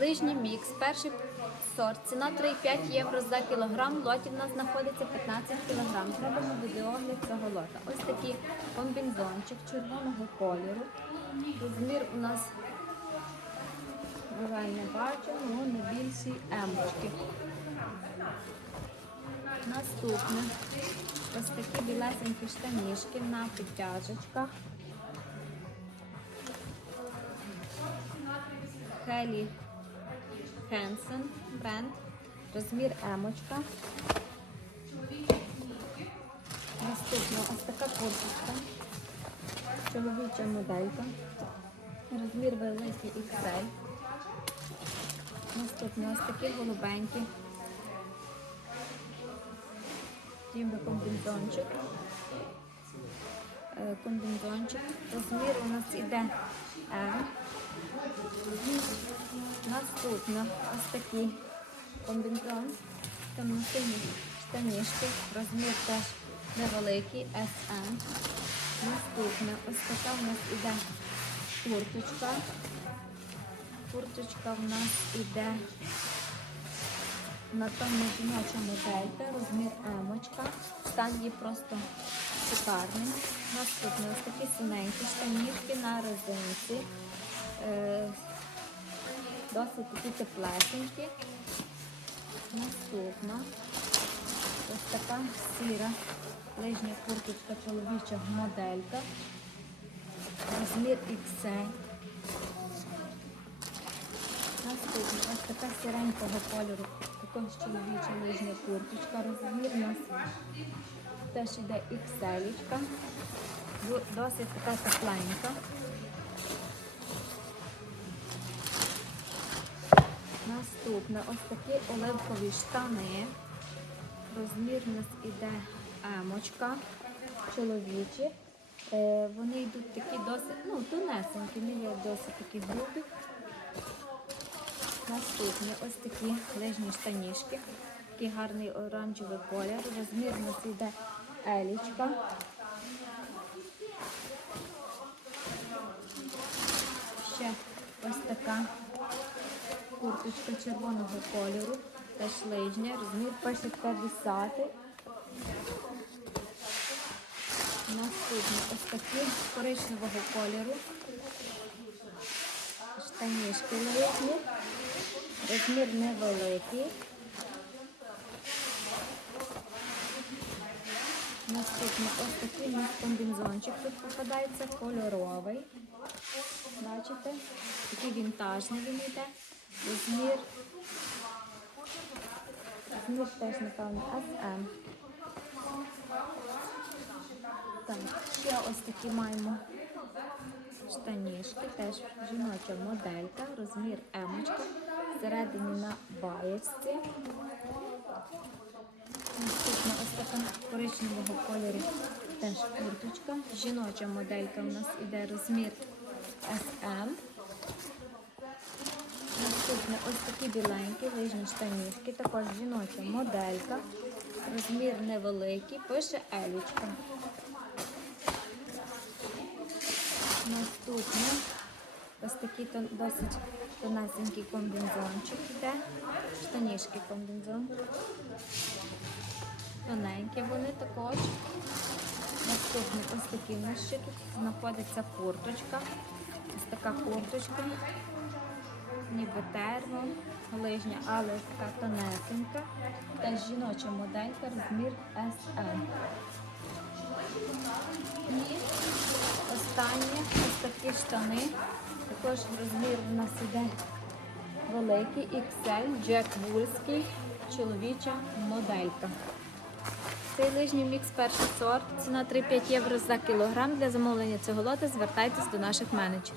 Лижній мікс, перший сорт, ціна 3,5 євро за кілограм. В лоті в нас знаходиться 15 кілограм. Зробимо відеогляд цього лота. Ось такий комбінзончик червоного кольору. Розмір у нас на не бачимо, не більші емочки. Наступне ось такі білесенькі штанішки на підтяжечках. Хелі Хенсен бренд. Розмір емочка. Наступна ось така курточка. Чоловіча моделька. Розмір великий XL. Наступне ось такі голубенькі. Дімби комбінзончик. Е, Комбінзончик. Розмір у нас іде М. Наступно ось такий комбінзон. Темно-сині штанішки. Розмір теж невеликий SM. Наступне ось така у нас іде курточка. Курточка в нас іде на тому жіноча моделька, розмір емочка. Стан її просто шикарний. Наступне ось такі синенькі штанівки на резинці. Досить такі теплесенькі. Наступна ось така сіра лижня курточка чоловіча моделька. Розмір XL. Наступна ось така сіренького кольору, також чоловіча лижня курточка. Розмір у нас теж іде XL. Досить така тепленька. Наступне ось такі оливкові штани. Розмір у нас іде емочка, чоловічі. Е, вони йдуть такі досить, ну, тонесенькі, не є досить такі грубі. Наступні ось такі лижні штанішки. Такий гарний оранжевий колір. Розмір у нас йде елічка. Ще ось така курточка червоного кольору. Теж лижня. Розмір пише 50. Наступні ось такі коричневого кольору. Штанішки лижні. Розмір невеликий. Наступно ось такий у нас комбінзончик тут попадається, кольоровий. Бачите? Такий вінтажний він йде. Розмір. Розмір теж, напевно, SM. Так, ще ось такі маємо штанішки, теж жіноча моделька, розмір емочка, всередині на баєчці. Наступна ось така коричневого кольору теж курточка. Жіноча моделька у нас іде розмір SM. Ось такі біленькі лижні штанівки, також жіноча моделька. Розмір невеликий, пише елічка. Наступне ось такий тон, досить тонесенький комбінзончик іде. Штанішки комбінзон. Тоненькі вони також. Наступні ось такі ще тут знаходиться курточка. Ось така курточка. Ніби термо, лижня, але така тонесенька. Теж жіноча моделька, розмір SM. І останнє ось такі штани. Також розмір у нас іде великий XL, Джек Вульський, чоловіча моделька. Цей лижній мікс перший сорт. Ціна 3-5 євро за кілограм. Для замовлення цього лота звертайтесь до наших менеджерів.